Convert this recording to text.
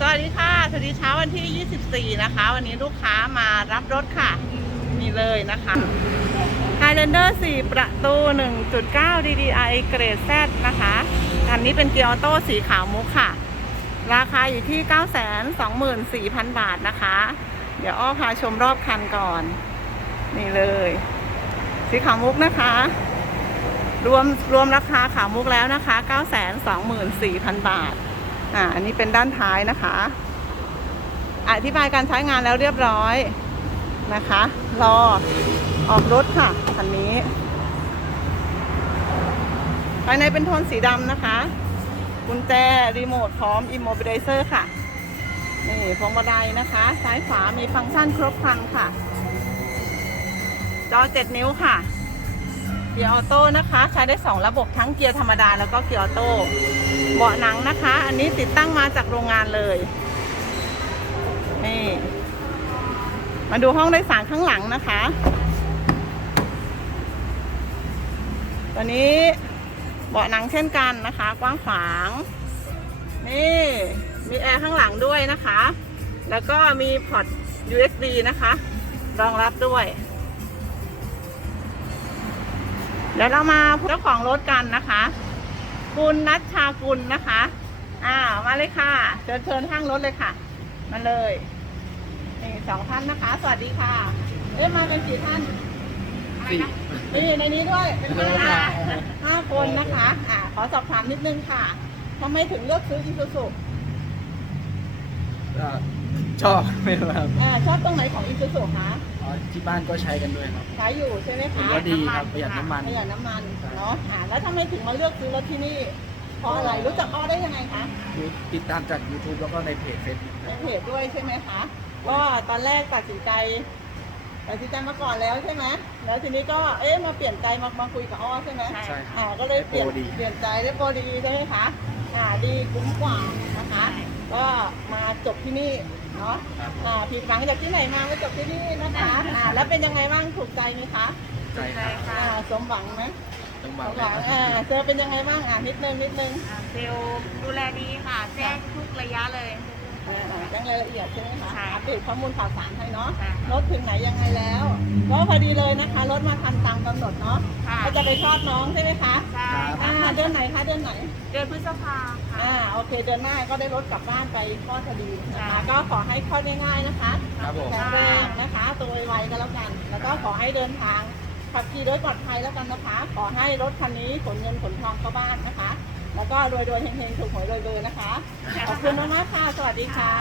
สวัสดีค่ะ สวัสดีเช้าวันที่ 24 นะคะ วันนี้ลูกค้ามารับรถค่ะ นี่เลยนะคะ Highlander 4 ประตู 1.9 DDI เกรด Z นะคะคันนี้เป็นเกียร์ออโต้สีขาวมุกค่ะ ราคาอยู่ที่ 924,000 บาทนะคะ เดี๋ยวอ้อพาชมรอบคันก่อน นี่เลย สีขาวมุกนะคะ รวมรวมราคาขาวมุกแล้วนะคะ 924,000 บาท อ่าอันนี้เป็นด้านท้ายนะคะ อธิบายการใช้งานแล้วเรียบร้อยนะคะ รอออกรถค่ะคันนี้ภายในเป็นโทนสีดำนะคะกุญแจรีโมทพร้อม Immobilizer ค่ะนี่พวงมาลัยนะคะ ซ้ายขวามีฟังก์ชันครบครันค่ะ จอ 7 นิ้วค่ะ กียร์ออโต้นะคะ ใช้ได้ 2 ระบบทั้งเกียร์ธรรมดาแล้วก็เกียร์ออโต้เบาะหนังนะคะ อันนี้ติดตั้งมาจากโรงงานเลย นี่ มาดูห้องโดยสารข้างหลังนะคะ ตัวนี้เบาะหนังเช่นกันนะคะ กว้างขวาง นี่มีแอร์ข้างหลังด้วยนะคะ แล้วก็มีพอร์ต USB นะคะ รองรับด้วย เดี๋ยวเรามาพบเจ้าของรถกันนะคะ คุณนัชชากุลนะคะ อ่ามาเลยค่ะเชิญเชิญข้างรถเลยค่ะ มาเลยนี่สองท่านนะคะ สวัสดีค่ะ เอ๊ะมาเป็นกี่ท่านอะไรนะนี่ในนี้ด้วยเป็นห้าห้าคนนะคะ อ่าขอสอบถามนิดนึงค่ะทำไมถึงเลือกซื้ออีซูซุก็ชอบไม่รู้ครับอ่าชอบตรงไหนของอีซูซุคะอ๋อ ที่บ้านก็ใช้กันด้วยครับ ใช้อยู่ใช่ไหมเห็นคะว่าดีครับประหยัดน้ำมันประหยัดน้ำมันเนาะอ่าแล้วทำไมถึงมาเลือกซื้อรถที่นี่ เพราะอะไรรู้จักอ้อได้ยังไงคะดูติดตามจาก YouTube แล้วก็ในเพจเฟซบุ๊กในเพจด้วยใช่ไหมคะ ก็ตอนแรกตัดสินใจตัดสินใจมาก่อนแล้วใช่ไหมแล้วทีนี้ก็เอ๊ะมาเปลี่ยนใจมามาคุยกับอ้อใช่ไหมใช่อ่าก็เลยเปลี่ยนได้โปรดีเปลี่ยนใจได้โปรดีใช่ไหมคะอ่าดีคุ้มกว่านะคะ ก็มาจบที่นี่เนาะครับอ่าผิดหวังจากที่ไหนมามาจบที่นี่นะคะอ่าแล้วเป็นยังไงบ้างถูกใจไหมคะใจครับอ่าสมหวังไหมต้องสมามหวังอ่าเจอเป็นยังไงบ้างอ่านิดนึงนิดนึง อ่าเซลล์ดูแลดีค่ะ แจ้งทุกระยะเลยอ่า แจ้งรายละเอียดใช่ไหมคะใช่อัปเดตข้อมูลข่าวสารให้เนาะใช่รถถึงไหนยังไงแล้วก็พอดีเลยนะคะรถมาทันตามกำหนดเนาะค่ะ ก็จะไปคลอดน้องใช่ไหมคะใช่อ่าเดือนไหนคะเดือนไหน เดือนพฤษภาค่ะ อ่าโอเคเดือนหน้าก็ได้รถกลับบ้านไปคลอดพอดีนะคะค่ะก็ขอให้คลอดง่ายๆนะคะครับผม แข็งแรงนะคะ ตัวไวๆก็แล้วกัน แล้วก็ขอให้เดินทางขับขี่โดยปลอดภัยแล้วกันนะคะ ขอให้รถคันนี้ขนเงินขนทองเข้าบ้านนะคะ แล้วก็รวยๆเฮงๆถูกหวยรวยเบอร์นะคะ ขอบคุณมากๆค่ะ สวัสดีค่ะ